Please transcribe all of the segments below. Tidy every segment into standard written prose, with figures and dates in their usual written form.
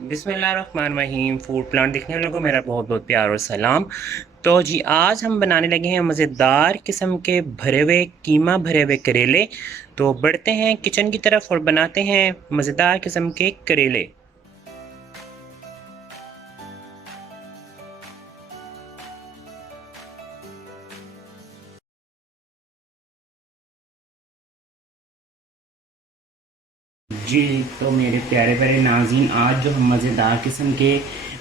बिस्मिल्लाहिर्रहमानिर्रहीम। Food plant देखने वालों को मेरा बहुत बहुत प्यार और सलाम। तो जी आज हम बनाने लगे हैं मज़ेदार किस्म के भरे हुए कीमा भरे हुए करेले। तो बढ़ते हैं किचन की तरफ और बनाते हैं मज़ेदार किस्म के करेले। जी तो मेरे प्यारे प्यारे नाज़रीन, आज जो हम मज़ेदार किस्म के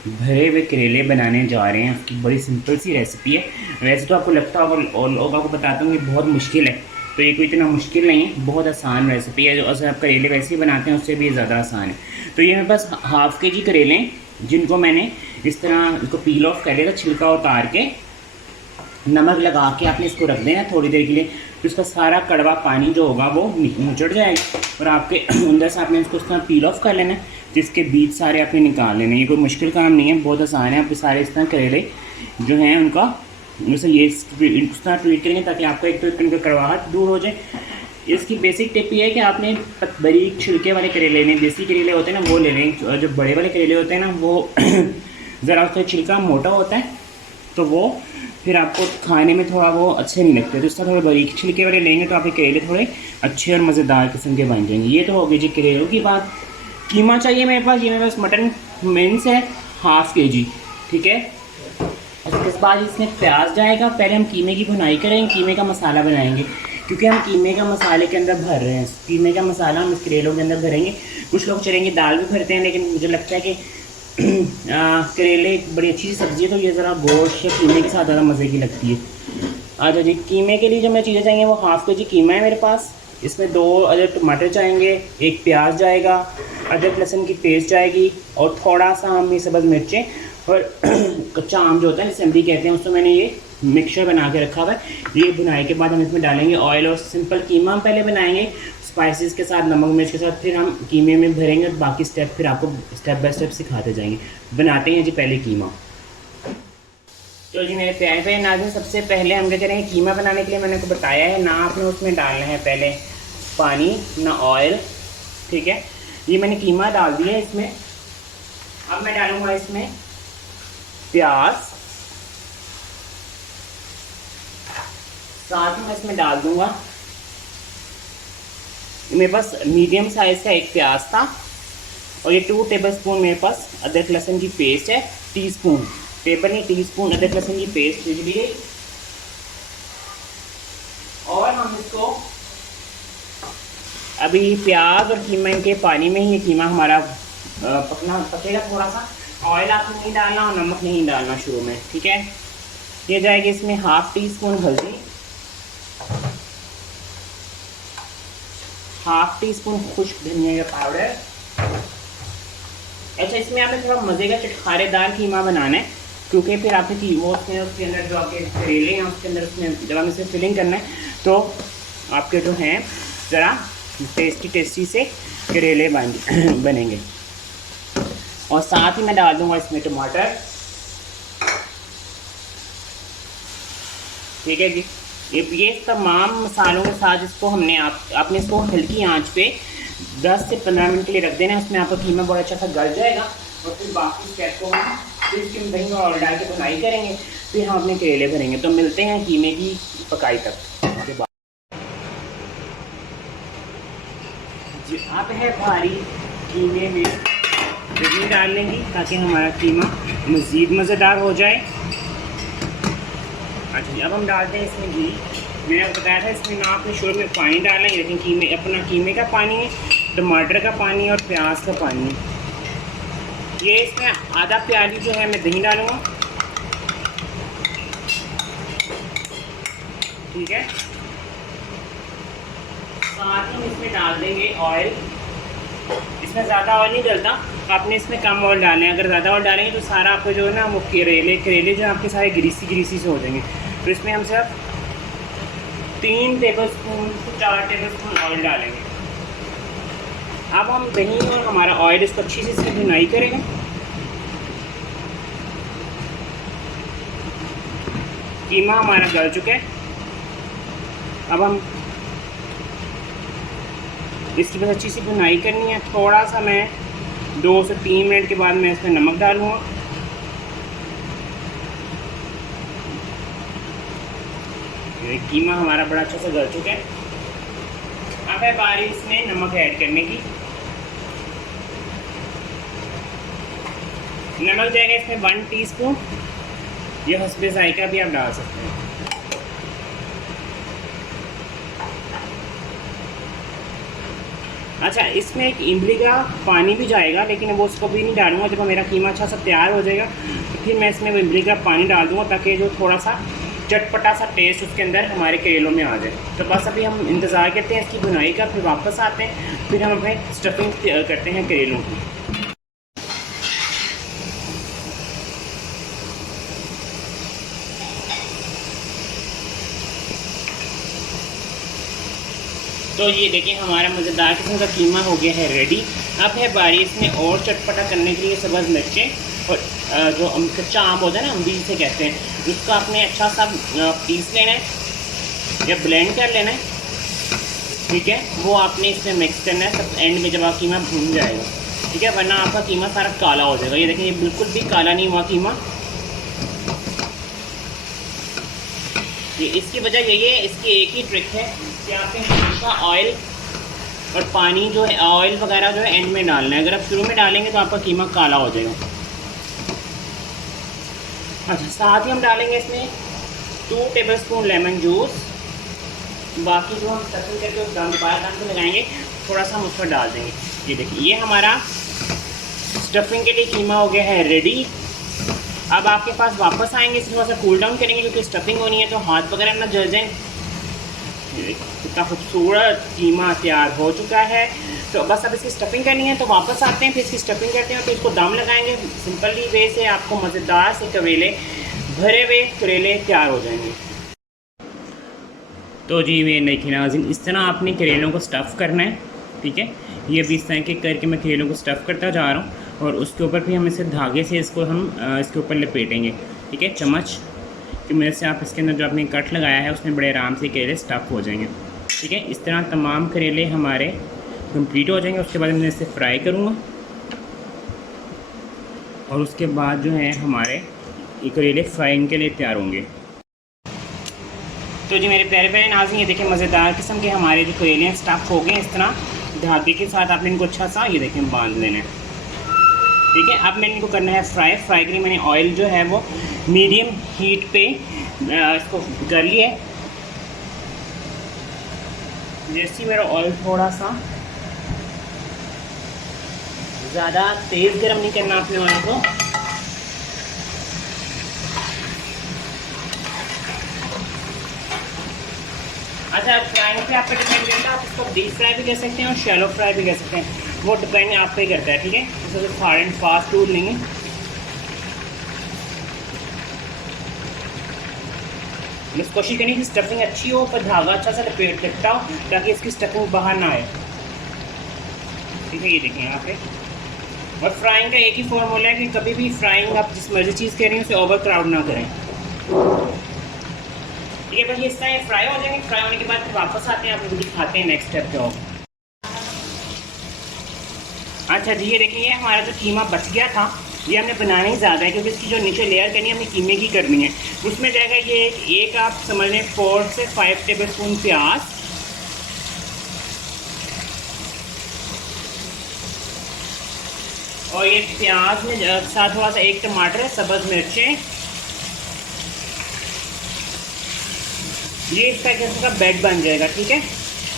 भरे हुए करेले बनाने जा रहे हैं उसकी बड़ी सिंपल सी रेसिपी है। वैसे तो आपको लगता होगा और लोगों को बताता हूँ कि बहुत मुश्किल है, तो ये कोई इतना मुश्किल नहीं है, बहुत आसान रेसिपी है। जो अगर आप करेले वैसे ही बनाते हैं उससे भी ज़्यादा आसान है। तो ये मेरे पास हाफ़ के जी करेले हैं जिनको मैंने इस तरह इसको पील ऑफ कर लिया था, छिलका उतार के नमक लगा के आपने इसको रख देना थोड़ी देर के लिए। तो इसका सारा कड़वा पानी जो होगा वो निचड़ जाएगा और आपके अंदर से आपने इसको इस तरह पील ऑफ कर लेना है, जिसके बीज सारे आपने निकाल लेने। ये कोई मुश्किल काम नहीं है, बहुत आसान है। आप सारे इस तरह करेले जो हैं उनका जैसे ये इस तरह ट्रीट करेंगे ताकि आपका एक तो इनका कड़वाहट दूर हो जाए। इसकी बेसिक टिप ये है कि आपने बारीक छिलके वाले करेले लेने, देसी करेले होते हैं ना वो ले लें। और जो बड़े वाले करेले होते हैं ना वो ज़रा उसका छिलका मोटा होता है, तो वो फिर आपको खाने में थोड़ा वो अच्छे नहीं लगते। तो इस तरह थोड़े बारीक छिलके वाले लेंगे तो आपके करेले थोड़े अच्छे और मज़ेदार किस्म के बन जाएंगे। ये तो हो गई जी करेलों की बात। कीमा चाहिए मेरे पास, ये मेरे पास मटन मिन्स है हाफ़ के जी, ठीक है। उसके बाद इसमें प्याज जाएगा। पहले हम कीमे की भुनाई करेंगे, कीमे का मसाला बनाएंगे, क्योंकि हम कीमे का मसाले के अंदर भर रहे हैं। कीमे का मसाला हम इस करेलों के अंदर भरेंगे। कुछ लोग चलेंगे दाल भी भरते हैं, लेकिन मुझे लगता है कि करेले एक बड़ी अच्छी सी सब्ज़ी है, तो ये ज़रा गोश्त या कीमे के साथ ज़्यादा मज़े की लगती है। अच्छा जी, कीमे के लिए जो मैं चीज़ें चाहिए वो हाफ़ के जी कीमा है मेरे पास। इसमें 2 अदरक टमाटर जाएंगे, 1 प्याज जाएगा, अदरक लहसुन की पेस्ट जाएगी और थोड़ा सा हमें सब्ज़ मिर्चें और कच्चा आम जो होता है जिसे अमरी कहते हैं, उसमें मैंने ये मिक्सचर बना के रखा हुआ है। ये बुनाई के बाद हम इसमें डालेंगे ऑयल और सिंपल कीमा हम पहले बनाएंगे स्पाइसेस के साथ, नमक मिर्च के साथ, फिर हम कीमे में भरेंगे। बाकी स्टेप फिर आपको स्टेप बाय स्टेप सिखाते जाएंगे। बनाते हैं जी पहले कीमा। तो जी मेरे प्यारे प्यारे नाज़रीन, सबसे पहले हम क्या करेंगे, कीमा बनाने के लिए मैंने आपको बताया है ना, आपने उसमें डालना है पहले पानी ना ऑयल, ठीक है। ये मैंने कीमा डाल दिया है इसमें। अब मैं डालूँगा इसमें प्याज, साथ ही मैं इसमें डाल दूँगा, मेरे पास मीडियम साइज़ का एक प्याज था, और ये 2 टेबलस्पून मेरे पास अदरक लहसुन की पेस्ट है। टीस्पून, टेबल नहीं टीस्पून अदरक लहसुन की पेस्ट भेज दी गई। और हम इसको अभी प्याज और कीमा के पानी में ही ये कीमा हमारा पकेगा थोड़ा सा। ऑयल आपने नहीं डालना और नमक नहीं डालना शुरू में, ठीक है। ये जाएगी इसमें हाफ़ टी स्पून हल्दी, हाफ़ टी स्पून खुश्क धनिया का पाउडर। अच्छा, इसमें आपने थोड़ा मज़े का चटखारेदार कीमा बनाना है, क्योंकि फिर आपके कीमों में उसके अंदर जो आपके करेले हैं उसके अंदर उसमें जब हम इसे फिलिंग करना है तो आपके जो हैं ज़रा टेस्टी से करेले बनेंगे। और साथ ही मैं डाल दूँगा इसमें टमाटर, ठीक है जी। ये तमाम मसालों के साथ इसको आपने इसको हल्की आंच पे 10 से 15 मिनट के लिए रख देना है। उसमें आपका कीमा बहुत अच्छा सा गल जाएगा और फिर बाकी स्टेप को हम फिर इसके दही और डाल के बुनाई करेंगे, फिर हम अपने करेले भरेंगे। तो मिलते हैं कीमे की पकाई तक के बाद। जी अब है भारी कीमे में दही डाल लेंगे ताकि हमारा कीमा मज़ीद मज़ेदार हो जाए। अच्छा जी, अब हम डालते हैं इसमें घी। मैंने आपको बताया था इसमें ना आपने शुरू में पानी डालना है, लेकिन कीमे का पानी है, टमाटर का पानी और प्याज का पानी। ये इसमें आधा प्याली जो है मैं दही डालूँगा, ठीक है। साथ ही इसमें डाल देंगे ऑयल। इसमें ज़्यादा ऑयल नहीं डलता, आपने इसमें कम ऑयल डालना है। अगर ज़्यादा ऑयल डालेंगे तो सारा आपको जो है ना वो करेले जो आपके सारे ग्रीसी से हो जाएंगे। तो इसमें हम सिर्फ 3 टेबलस्पून से 4 टेबलस्पून ऑयल डालेंगे। अब हम दही और हमारा ऑयल इसको अच्छी से इसकी भुनाई करेंगे। कीमा हमारा गल चुका है। अब हम इसकी बस अच्छी सी भुनाई करनी है। थोड़ा सा मैं 2 से 3 मिनट के बाद मैं इसमें नमक डालूँगा। कीमा हमारा बड़ा अच्छा से गल चुका है। अब है बारी इसमें नमक ऐड करने की। नमक जाएगा इसमें 1 टीस्पून, ये हस्बे जायका भी आप डाल सकते हैं। अच्छा, इसमें एक इमली का पानी भी जाएगा, लेकिन वो उसको भी नहीं डालूंगा। जब मेरा कीमा अच्छा सा तैयार हो जाएगा तो फिर मैं इसमें वो इमली का पानी डाल दूंगा, ताकि जो थोड़ा सा चटपटा सा टेस्ट उसके अंदर हमारे करेलों में आ जाए। तो बस अभी हम इंतज़ार करते हैं इसकी बुनाई का, फिर वापस आते हैं, फिर हम अपने स्टफिंग करते हैं करेलों की। तो ये देखिए हमारा मज़ेदार किस्म का कीमा हो गया है रेडी। अब है बारी इसमें और चटपटा करने के लिए सब्ज़ मिर्चें और जो कच्चा आम होता है ना, अम्बी से कहते हैं, उसका आपने अच्छा सा पीस लेना है या ब्लेंड कर लेना है, ठीक है। वो आपने इसमें मिक्स करना है सब एंड में जब आप कीमा भून जाएगा, ठीक है, वरना आपका कीमा सारा काला हो जाएगा। ये देखिए ये बिल्कुल भी काला नहीं हुआ कीमा। ये इसकी वजह यही है, इसकी एक ही ट्रिक है कि आपने हमेशा ऑयल और पानी जो है, ऑयल वगैरह जो है एंड में डालना है। अगर आप शुरू में डालेंगे तो आपका कीमा काला हो जाएगा। अच्छा, साथ ही हम डालेंगे इसमें 2 टेबलस्पून लेमन जूस। बाकी जो हम स्टफिंग करके उस दोबारा दाम से लगाएंगे, थोड़ा सा हम उस पर डाल देंगे। ये देखिए ये हमारा स्टफिंग के लिए कीमा हो गया है रेडी। अब आपके पास वापस आएंगे, थोड़ा सा कूल डाउन करेंगे क्योंकि स्टफिंग होनी है, तो हाथ वगैरह ना जल जाए। कितना खूबसूरत कीमा तैयार हो चुका है। तो बस अब इसकी स्टफिंग करनी है, तो वापस आते हैं, फिर इसकी स्टफिंग करते हैं, फिर इसको दम लगाएंगे। सिंपली वे से आपको मज़ेदार से करेले, भरे हुए करेले तैयार हो जाएंगे। तो जी ये देखिए नाज़रीन, इस तरह आपने करेलों को स्टफ़ करना है, ठीक है। ये अभी इस तरह के करके मैं करेलों को स्टफ़ करता जा रहा हूँ, और उसके ऊपर भी हम इसे धागे से इसको हम इसके ऊपर लपेटेंगे, ठीक है। चम्मच की मदद से आप इसके अंदर जो आपने कट लगाया है उसमें बड़े आराम से करेले स्टफ़ हो जाएंगे, ठीक है। इस तरह तमाम करेले हमारे कंप्लीट हो जाएंगे। उसके बाद मैं इसे फ्राई करूँगा, और उसके बाद जो है हमारे ये करेले फ्राइंग के लिए तैयार होंगे। तो जी मेरे प्यारे प्यारे नाज़रीन, ये देखिए मज़ेदार किस्म के हमारे जो करेले हैं स्टफ़ हो गए। इस तरह धागे के साथ आपने इनको अच्छा सा ये देखें बांध लेना है, ठीक है। अब मैंने इनको करना है फ्राई के लिए मैंने ऑयल जो है वो मीडियम हीट पे इसको कर लिया है। जैसे मेरा ऑयल थोड़ा सा ज़्यादा तेज़ गर्म नहीं करना आपने ऑयल को। अच्छा, फ्राइंग पे आप पे डिपेंड करता है, आप इसको डीप फ्राई भी कर सकते हैं और शैलो फ्राई भी कर सकते हैं, वो डिपेंड आप पे ही करता है, ठीक है। इसको तो हार्ड एंड फास्ट टूल लेंगे। बस कोशिश करनी कि स्टफिंग अच्छी हो, पर धागा अच्छा सा लपेटा हो, ताकि इसकी स्टफिंग बाहर ना आए, ठीक है। ये देखें यहाँ पे। और फ्राइंग का एक ही फॉर्मूला है कि कभी भी फ्राइंग आप जिस मर्जी चीज़ कह रही हैं उसे ओवर क्राउड ना करें, ठीक है। बस इस तरह फ्राई हो जाएंगे। फ्राई होने के बाद फिर वापस आते हैं, आप लोग दिखाते हैं नेक्स्ट स्टेप क्या होगा। अच्छा जी, ये देखिए हमारा जो कीमा बच गया था, ये हमने बनाना ही ज़्यादा है, क्योंकि इसकी जो नीचे लेयर करनी है हमें कीमे की करनी है। उसमें जाएगा ये एक आप समझ लें 4 से 5 टेबलस्पून प्याज, और ये प्याज में साथ थोड़ा सा 1 टमाटर, सब्ज़ मिर्चें। ये इस तरह का बेड बन जाएगा, ठीक है।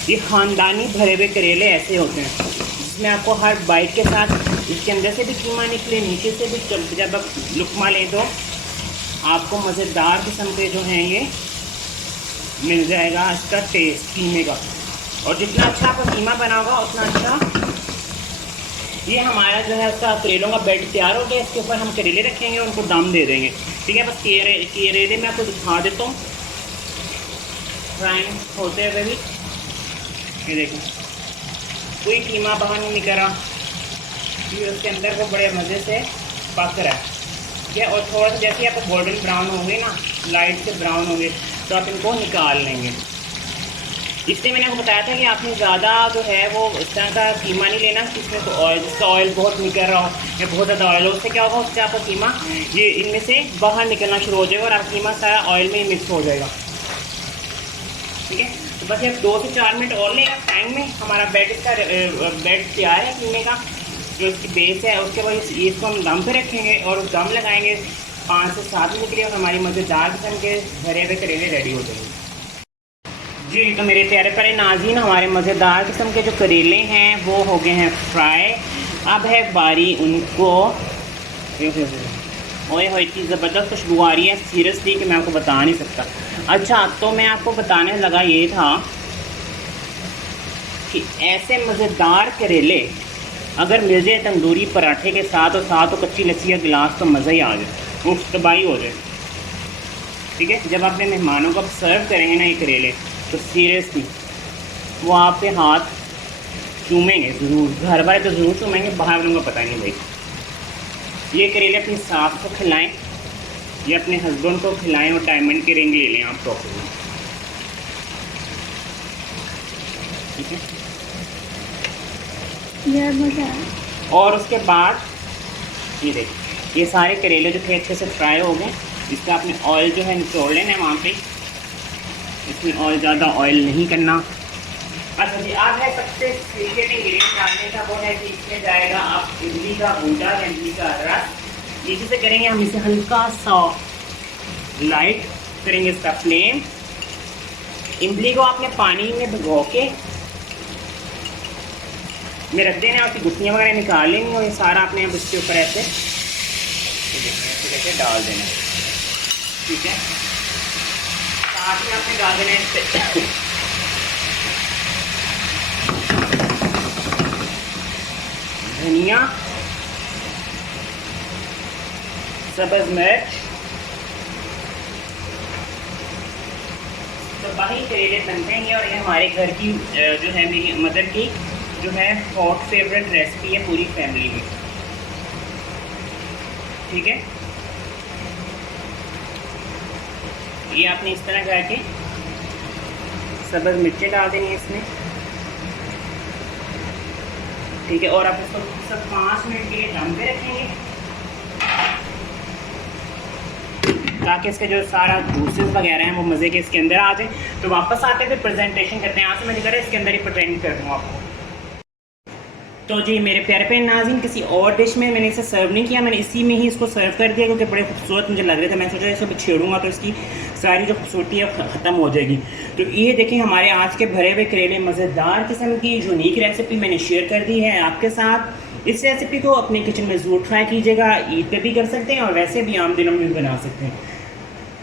ये ख़ानदानी भरे हुए करेले ऐसे होते हैं, जिसमें आपको हर बाइट के साथ इसके अंदर से भी कीमा निकले, नीचे से भी। जब आप लुकमा लें तो आपको मज़ेदार किस्म के जो हैं ये मिल जाएगा इसका टेस्ट कीमे का। और जितना अच्छा आपका कीमा बना होगा उतना अच्छा। ये हमारा जो है उसका करेलों का बेड तैयार हो गया। इसके ऊपर हम करेले रखेंगे और उनको दम दे देंगे, ठीक है। बस करेले मैं आपको दिखा देता हूँ फ्राइंग होते हुए भी। ये देखें कोई कीमा बाहर नहीं निकल रहा, ये उसके अंदर वो बड़े मज़े से पक रहा है, ठीक है। और थोड़ा सा जैसे आप गोल्डन ब्राउन होंगे ना, लाइट से ब्राउन होंगे, तो आप इनको निकाल लेंगे, इसलिए मैंने आपको बताया था कि आपने ज़्यादा जो है वो इस तरह का कीमा नहीं लेना जिसमें तो ऑयल, जिसका ऑयल बहुत निकल रहा हो या बहुत ज़्यादा ऑयल हो। उससे क्या होगा, उससे आपका कीमा ये इनमें से बाहर निकलना शुरू हो जाएगा और आपका कीमा सारा ऑयल में ही मिक्स हो जाएगा। ठीक है, तो बस ये 2 से 4 मिनट और लेगा टाइम में हमारा बेड तैयार है कीमे का। जो इसकी बेस है उसके बाद इसको हम दम पे रखेंगे और दम लगाएंगे 5 से 7 मिनट के लिए और हमारी मज़ेदार किस्म के भरे हुए करेले रेडी हो जाएंगे। जी तो मेरे प्यारे प्यारे नाज़रीन, हमारे मज़ेदार किस्म के जो करेले हैं वो हो गए हैं फ्राई। अब है बारी उनको, ओए हो इतनी ज़बरदस्त खुशबू आ रही है सीरियसली कि मैं आपको बता नहीं सकता। अच्छा, तो मैं आपको बताने लगा ये था कि ऐसे मज़ेदार करेले अगर मिल जाए तंदूरी पराठे के साथ और साथ तो कच्ची लस्सी या गिलास, तो मज़ा ही आ जाए, वो तबाही हो जाए। ठीक है, जब अपने मेहमानों को आप सर्व करेंगे ना ये करेले, तो सीरियसली वो आपके हाथ चूमेंगे ज़रूर। घर वाले तो ज़रूर चूमेंगे, बाहर वालों को पता नहीं भाई। ये करेले अपनी सास को खिलाएं या अपने हस्बैंड को खिलाएं और डायमंड के रिंग ले लें आप प्रॉपर में। ठीक है, और उसके बाद ये देखिए ये सारे करेले जो थे अच्छे से फ्राई हो गए। इसका आपने ऑयल जो है निचोड़ लेना है वहाँ पे, इसमें ऑयल ज़्यादा ऑयल नहीं करना। अच्छा जी, आज है सबसे सीक्रेट इंग्रेडिएंट डालने का, वो है कि इसमें जाएगा आप इमली का बूंदा या इमली का रस। इसी से करेंगे हम इसे हल्का सा लाइट करेंगे इसका फ्लेम। इमली को आपने पानी में भिगो के में रख देना, उसकी गुत्थियाँ वगैरह निकाल लेंगे और ये सारा आपने अब इसके ऊपर ऐसे ऐसे डाल देना। ठीक है, साथ में आपने डाल देना इस पर धनिया, सब्ज़ मिर्च। तो बाकी करेले बनते हैं और ये हमारे घर की जो है मेरी मदर की जो है हॉट फेवरेट रेसिपी है पूरी फैमिली में। ठीक है, ये आपने इस तरह करके सब्ज़ मिर्चें डाल देनी है इसमें। ठीक है, और आप इसको सब 5 मिनट के लिए दम पे रखेंगे ताकि इसके जो सारा जूसेस वगैरह हैं वो मज़े के इसके अंदर आ जाए। तो वापस आते फिर प्रेजेंटेशन करते हैं। यहाँ से मैं दिखा रहा इसके अंदर ही प्रेजेंट कर दूँ आपको। तो जी मेरे प्यारे प्यारे नाज़रीन, किसी और डिश में मैंने इसे सर्व नहीं किया, मैंने इसी में ही इसको सर्व कर दिया क्योंकि बड़े खूबसूरत मुझे लग रहे थे। मैं सोचा इसे छेड़ूंगा तो इसकी सारी जो खूबसूरती है ख़त्म हो जाएगी। तो ये देखें हमारे आज के भरे हुए करेले मज़ेदार किस्म की यूनिक रेसिपी मैंने शेयर कर दी है आपके साथ। इस रेसिपी को अपने किचन में ज़रूर ट्राई कीजिएगा। ईद पे भी कर सकते हैं और वैसे भी आम दिनों में भी बना सकते हैं।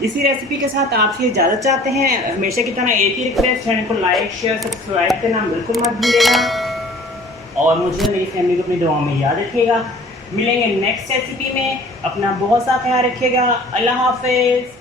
इसी रेसिपी के साथ आपसे इजाज़त चाहते हैं। हमेशा की तरह एक ही रिक्वेस्ट, चैनल को लाइक शेयर सब्सक्राइब करना बिल्कुल मत भूलिएगा और मुझे मेरी फैमिली को अपनी दुआओं में याद रखिएगा। मिलेंगे नेक्स्ट रेसिपी में, अपना बहुत सा ख्याल रखिएगा। अल्लाह हाफिज़।